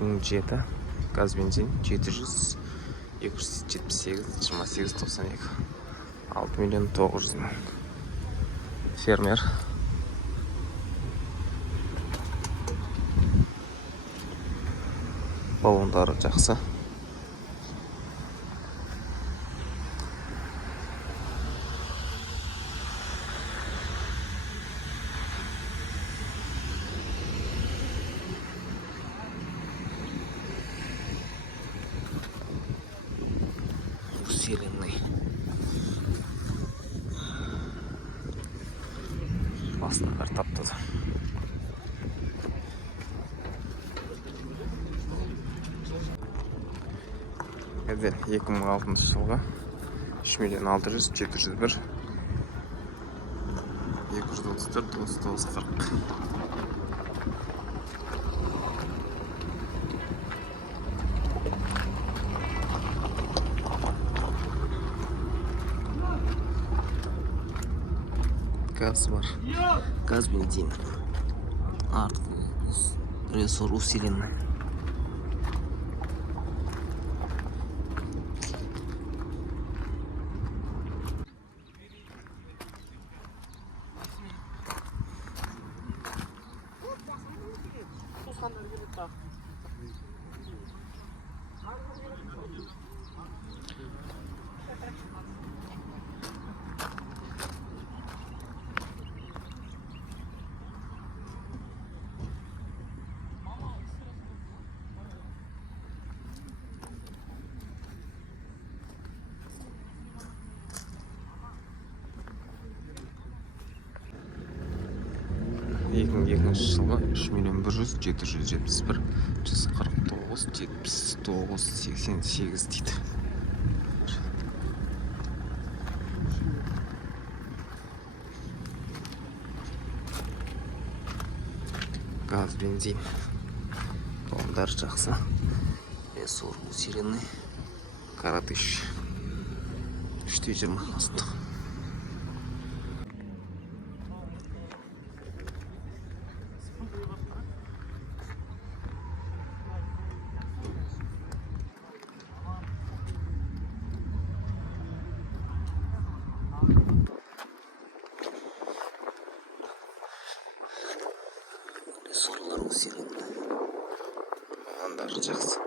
2007 gaz benzin 700 278 28 92 6 миллион 900 мың. Фермер. Балондары жақсы. Усиленный. Басына бір таптады. Әдел 2006 жылға 3 миллион 600 701 234 39 40. Газ бар. Газ бензин. Рессор усиленный. Жылға 3 миллион 100 771 149 79 88 дейді. Газ, бензин. Балондар жақсы. Рессор усиленный. Каратыш. 320 астық. Рессорлар усиленный. Балондары жақсы.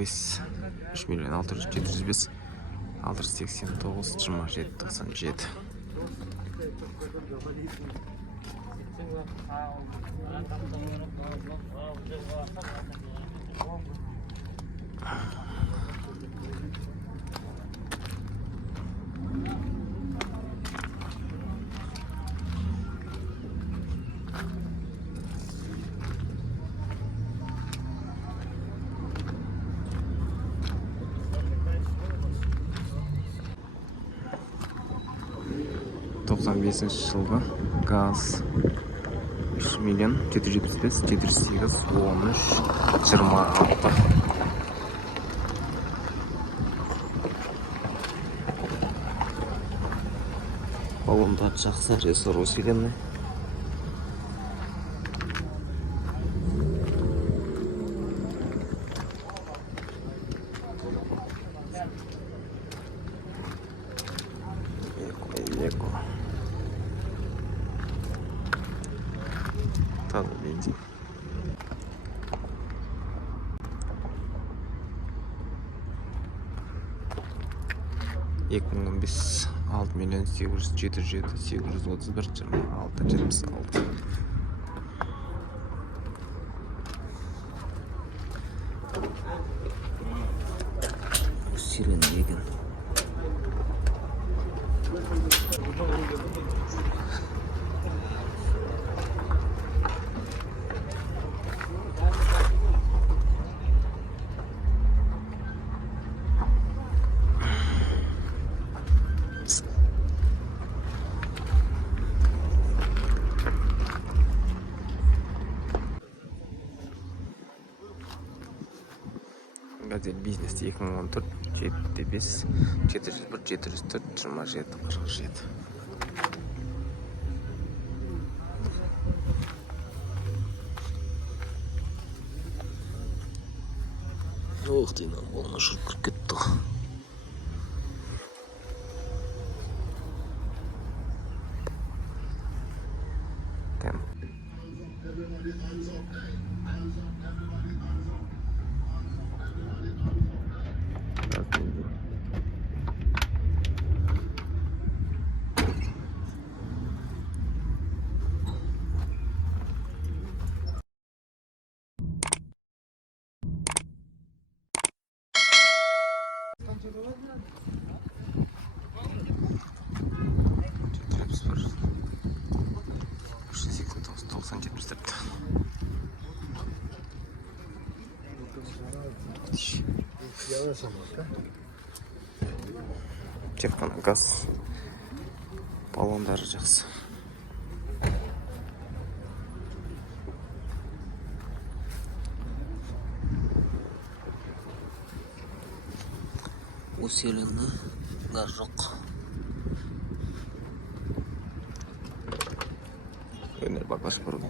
Бес 3 миллион 600 705 689 27 97. Жылға газ 3 миллион 775 708 13 26. Балондар жақсы, рессор усиленный. Эко. Таза бензин. Екі мың 6 миллион 877 831 26 76. Усиленный екен. газель бизнес 2014 75 701 704 27 47. Ух ты, нам волна ұшырып кіріп кетті ғой. Тек қана газ баллондары жақсы. Усиленно газ жоқ. Өнер баклаш бұрын.